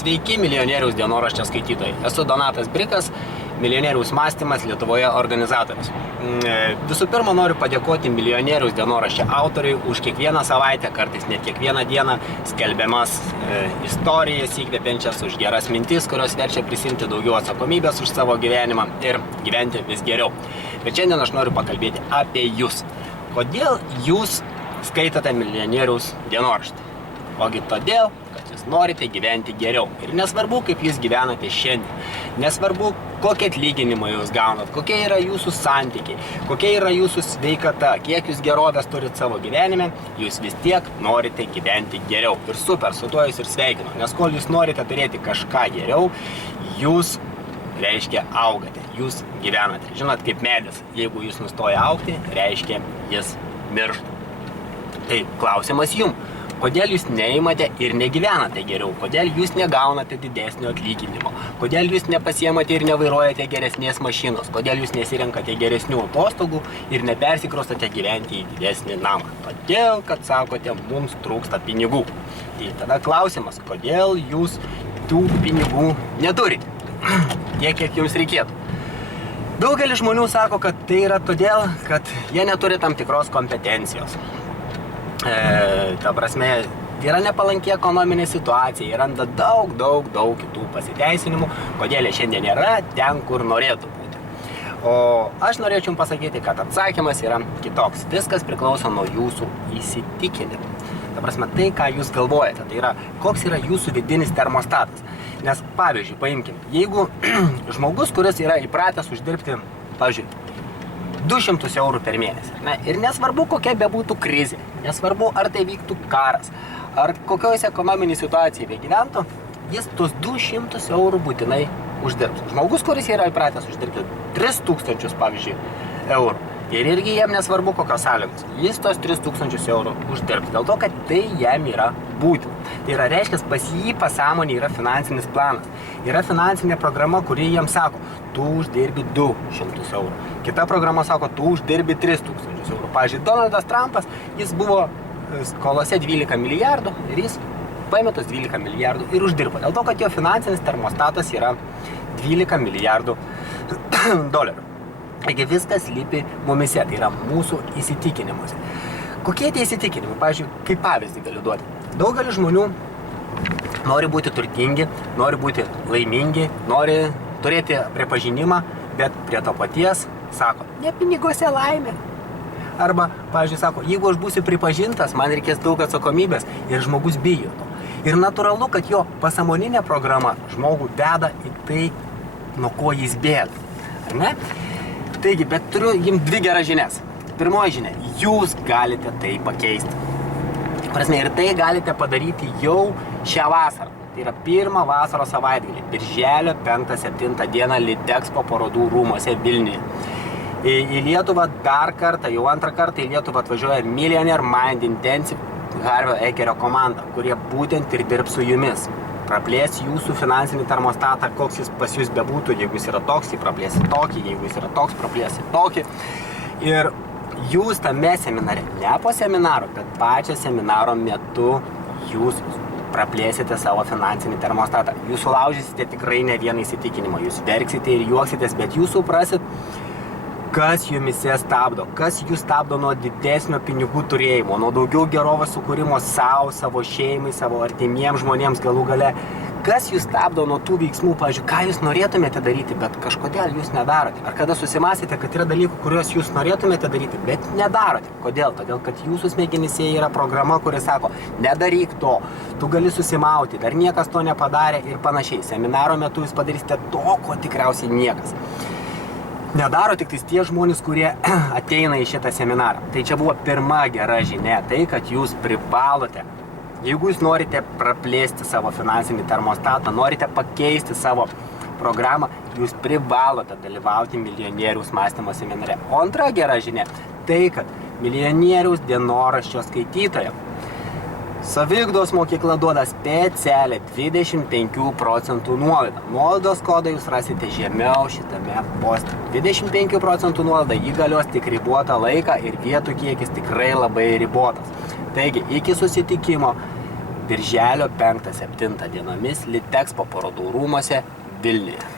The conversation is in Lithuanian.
Sveiki, milijonieriaus dienoraščio skaitytojai. Esu Donatas Brikas, milijonieriaus mąstymas Lietuvoje organizatorius. Visų pirma, noriu padėkoti milijonieriaus dienoraščio autoriui už kiekvieną savaitę, kartais net kiekvieną dieną skelbiamas istorijas įkvepiančias, už geras mintis, kurios verčia prisimti daugiau atsakomybės už savo gyvenimą ir gyventi vis geriau. Bet šiandien aš noriu pakalbėti apie jūs. Kodėl jūs skaitote milijonieriaus dienoraštį? Ogi todėl, kad jūs norite gyventi geriau. Ir nesvarbu, kaip jūs gyvenate šiandien. Nesvarbu, kokie atlyginimai jūs gaunat, kokie yra jūsų santykiai, kokia yra jūsų sveikata, kiek jūs gerovės turit savo gyvenime, jūs vis tiek norite gyventi geriau. Ir super, su tuo jūs ir sveikinu. Nes kol jūs norite turėti kažką geriau, jūs reiškia augate, jūs gyvenate. Žinot, kaip medis, jeigu jūs nustoja augti, reiškia jis miršta. Tai klausimas jums. Kodėl jūs neimate ir negyvenate geriau? Kodėl jūs negaunate didesnio atlyginimo? Kodėl jūs nepasiemate ir nevairuojate geresnės mašinos? Kodėl jūs nesirenkate geresnių atostogų ir nepersikrostate gyventi į didesnį namą? Todėl, kad sakote, mums trūksta pinigų. Tai tada klausimas, kodėl jūs tų pinigų neturite? Tiek, kiek jums reikėtų. Daugelis žmonių sako, kad tai yra todėl, kad jie neturi tam tikros kompetencijos. Ta prasme, yra nepalanki ekonominė situacija, yra daug kitų pasiteisinimų, kodėl jie šiandien yra ten, kur norėtų būti. O aš norėčiau jums pasakyti, kad atsakymas yra kitoks. Viskas priklauso nuo jūsų įsitikinimų. Ta prasme, tai, ką jūs galvojate, tai yra, koks yra jūsų vidinis termostatas. Nes, pavyzdžiui, paimkim, jeigu žmogus, kuris yra įpratęs uždirbti, pavyzdžiui, 200 eurų per mėnesį. Ir nesvarbu, kokia bebūtų krizė, nesvarbu, ar tai vyktų karas, ar kokios ekonominė situacija gyventų, jis tus 200 eurų būtinai uždirbs. Žmogus, kuris yra įpratęs uždirbti 3000, pavyzdžiui, eurų, ir irgi jam nesvarbu, kokios sąlygos, jis tos 3000 eurų uždirbs, dėl to, kad tai jam yra būtina. Tai yra, reiškia, pas jį pasąmonė yra finansinis planas. Yra finansinė programa, kuri jam sako, tu uždirbi 200 eurų. Kita programa sako, tu uždirbi 3000 eurų. Pavyzdžiui, Donaldas Trumpas, jis buvo skolose 12 milijardų ir jis paėmė tos 12 milijardų ir uždirbo. Dėl to, kad jo finansinis termostatas yra 12 milijardų dolerių. Taigi viskas lypi mumise, tai yra mūsų įsitikinimuose. Kokie tie įsitikinimai? Pavyzdžiui, kaip pavyzdį galiu duoti. Daugelis žmonių nori būti turtingi, nori būti laimingi, nori turėti pripažinimą, bet prie to paties sako, ne piniguose laimė. Arba, pavyzdžiui, sako, jeigu aš būsiu pripažintas, man reikės daug atsakomybės ir žmogus bijo to. Ir natūralu, kad jo pasąmoninė programa žmogų veda į tai, nuo ko jis bėga. Ar ne? Taigi, bet turiu jums dvi geras žinias. Pirmoji žinia, jūs galite tai pakeisti. Prasme, ir tai galite padaryti jau šią vasarą. Tai yra pirmą vasaros savaitgalį, birželio 5-7 dieną Litexpo parodų rūmuose Vilniuje. Į Lietuvą dar kartą, jau antrą kartą į Lietuvą atvažiuoja Millionaire Mind Intensive Harvio Ekerio komanda, kurie būtent ir dirbs su jumis. Praplės jūsų finansinį termostatą, koks jis pas jūs bebūtų, jeigu jis yra toks, jį praplėsi tokį, jeigu jis yra toks, praplėsi tokį. Ir jūs tame seminare, ne po seminaro, bet pačio seminaro metu jūs praplėsite savo finansinį termostatą. Jūs sulaužysite tikrai ne vieną įsitikinimą, jūs verksite ir juoksitės, bet jūs suprasit, kas jumise stabdo, kas jūs stabdo nuo didesnio pinigų turėjimo, nuo daugiau gerovės sukūrimo savo šeimai, savo artimiems žmonėms galų gale. Kas jūs stabdo nuo tų veiksmų, pavyzdžiui, ką jūs norėtumėte daryti, bet kažkodėl jūs nedarote. Ar kada susimąstėte, kad yra dalykų, kuriuos jūs norėtumėte daryti, bet nedarote. Kodėl? Todėl, kad jūsų smegenyse yra programa, kuri sako, nedaryk to, tu gali susimauti, dar niekas to nepadarė ir panašiai. Seminaro metu jūs padarysite to, ko tikriausiai niekas nedaro, tik tie žmonės, kurie ateina į šitą seminarą. Tai čia buvo pirma gera žinia, tai, kad jūs privalote, jeigu jūs norite praplėsti savo finansinį termostatą, norite pakeisti savo programą, jūs privalote dalyvauti milijonieriaus mąstymo seminare. O antra gera žinia, tai, kad milijonieriaus dienoraščio skaitytojams Saviugdos mokykla duoda specialią 25% nuolaidą. Nuolaidos kodą jūs rasite žemiau šitame poste. 25% nuolaida įgalios tik ribotą laiką ir vietų kiekis tikrai labai ribotas. Taigi, iki susitikimo Birželio 5-7 dienomis Litexpo parodų rūmuose Vilniuje.